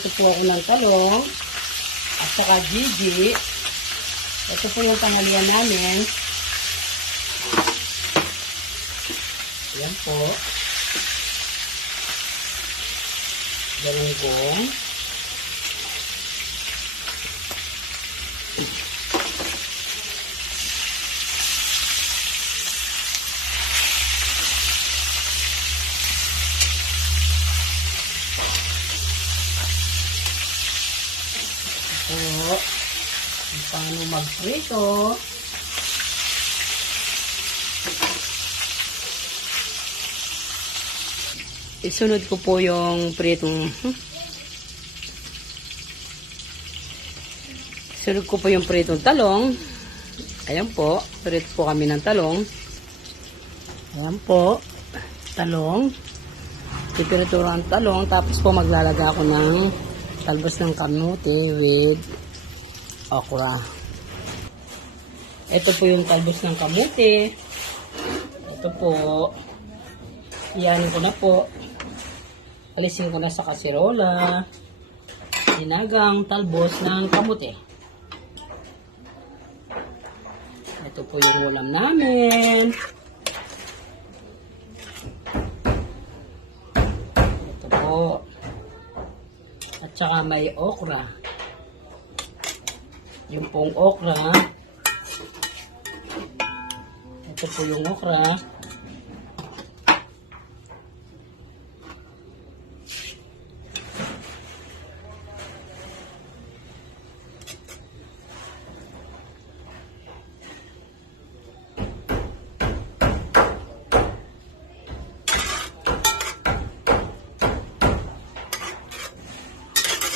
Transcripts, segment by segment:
Nagprito po ako ng talong at saka gigi. Ito po yung tanghalian namin. Ayan po. Galunggong. Ito. Paano magprito. Isunod ko po yung pritong sunod ko po yung pritong talong. Ayan po, prito po kami ng talong. Ayan po, talong. Pipirito ang talong, tapos po maglalagay ako ng talbos ng kamote with okra. Ito po yung talbos ng kamote. Ito po, iyanin ko na po. Alisin ko na sa kaserola. Sinagang talbos ng kamote. Ito po yung ulam namin. Ito po. At saka may okra. Yung pong okra. Ito po yung okra.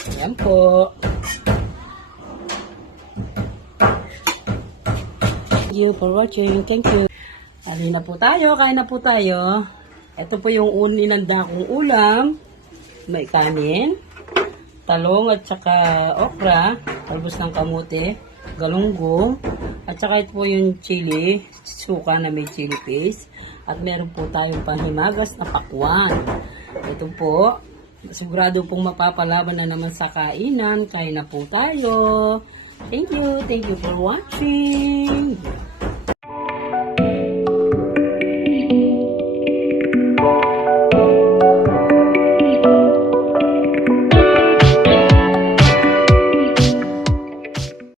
Ayan po. Thank you for watching. Thank you. Kain na po tayo. Kain na po tayo. Ito po yung uninanda kong ulam. May kanin, talong at saka okra, talbos ng kamote, galunggong, at saka ito po yung chili, suka na may chili paste. At meron po tayong panghimagas na pakwan. Ito po. Sigurado pong mapapalaban na naman sa kainan. Kain na po tayo. Thank you. Thank you for watching.